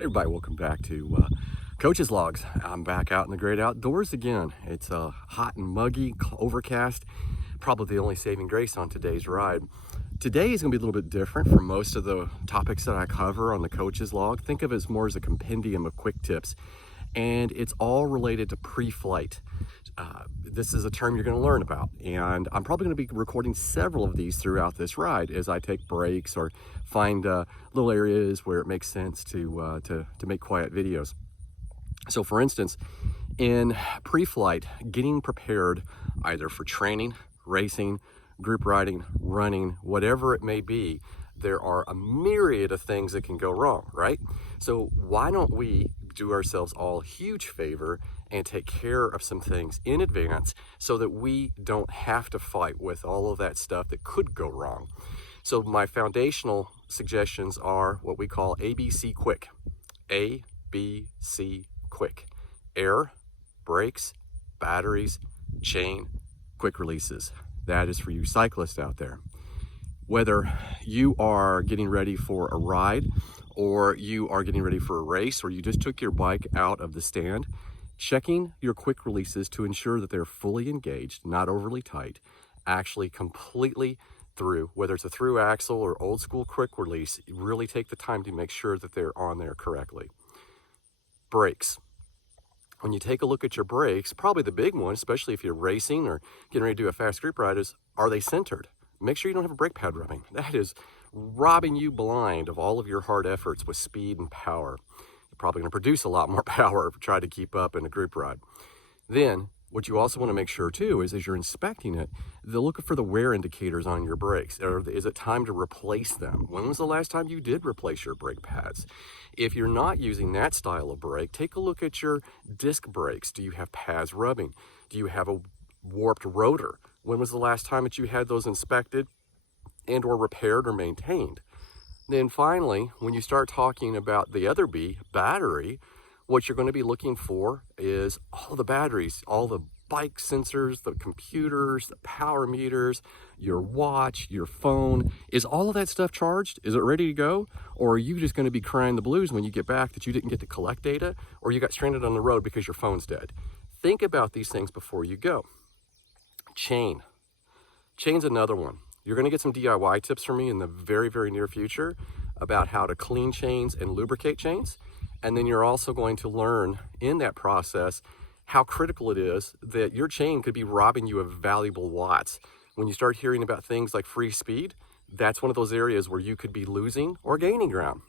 Everybody, welcome back to Coach's Logs. I'm back out in the great outdoors again. It's hot and muggy, overcast. Probably the only saving grace on today's ride. Today is going to be a little bit different from most of the topics that I cover on the Coach's Log. Think of it as more as a compendium of quick tips, and it's all related to pre-flight. This is a term you're going to learn about, and I'm probably going to be recording several of these throughout this ride as I take breaks or find little areas where it makes sense to make quiet videos. So for instance, in pre-flight, getting prepared either for training, racing, group riding, running, whatever it may be, there are a myriad of things that can go wrong, right? So why don't we do ourselves all a huge favor and take care of some things in advance so that we don't have to fight with all of that stuff that could go wrong. So my foundational suggestions are what we call ABC quick. ABC quick. Air, brakes, batteries, chain, quick releases. That is for you cyclists out there. Whether you are getting ready for a ride or you are getting ready for a race or you just took your bike out of the stand, checking your quick releases to ensure that they're fully engaged, not overly tight, actually completely through, whether it's a through axle or old school quick release, really take the time to make sure that they're on there correctly. Brakes. When you take a look at your brakes, probably the big one, especially if you're racing or getting ready to do a fast group ride, is are they centered? Make sure you don't have a brake pad rubbing. That is robbing you blind of all of your hard efforts with speed and power. You're probably going to produce a lot more power if you try to keep up in a group ride. Then, what you also want to make sure too is as you're inspecting it, they're looking for the wear indicators on your brakes. Is it time to replace them? When was the last time you did replace your brake pads? If you're not using that style of brake, take a look at your disc brakes. Do you have pads rubbing? Do you have a warped rotor? When was the last time that you had those inspected and or repaired or maintained? Then finally, when you start talking about the other B, battery, what you're going to be looking for is all the batteries, all the bike sensors, the computers, the power meters, your watch, your phone. Is all of that stuff charged? Is it ready to go? Or are you just going to be crying the blues when you get back that you didn't get to collect data or you got stranded on the road because your phone's dead? Think about these things before you go. Chain. Chain's another one. You're going to get some DIY tips from me in the very, very near future about how to clean chains and lubricate chains. And then you're also going to learn in that process how critical it is that your chain could be robbing you of valuable watts. When you start hearing about things like free speed, that's one of those areas where you could be losing or gaining ground.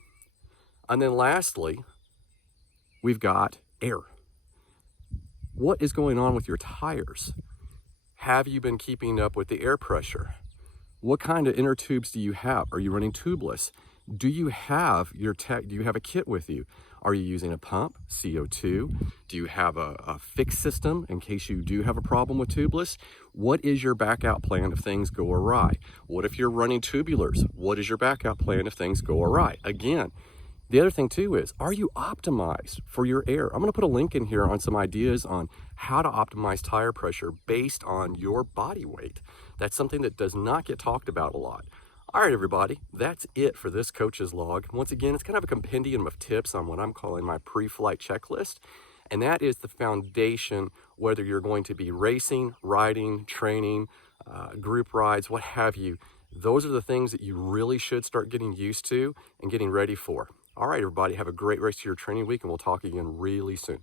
And then lastly, we've got air. What is going on with your tires? Have you been keeping up with the air pressure? What kind of inner tubes do you have? Are you running tubeless? Do you have a kit with you? Are you using a pump, CO2? Do you have a fix system in case you do have a problem with tubeless? What is your backup plan if things go awry? What if you're running tubulars? What is your backup plan if things go awry? Again, the other thing too is, are you optimized for your air? I'm gonna put a link in here on some ideas on how to optimize tire pressure based on your body weight. That's something that does not get talked about a lot. All right, everybody, that's it for this Coach's Log. Once again, it's kind of a compendium of tips on what I'm calling my pre-flight checklist. And that is the foundation, whether you're going to be racing, riding, training, group rides, what have you. Those are the things that you really should start getting used to and getting ready for. All right, everybody, have a great rest of your training week, and we'll talk again really soon.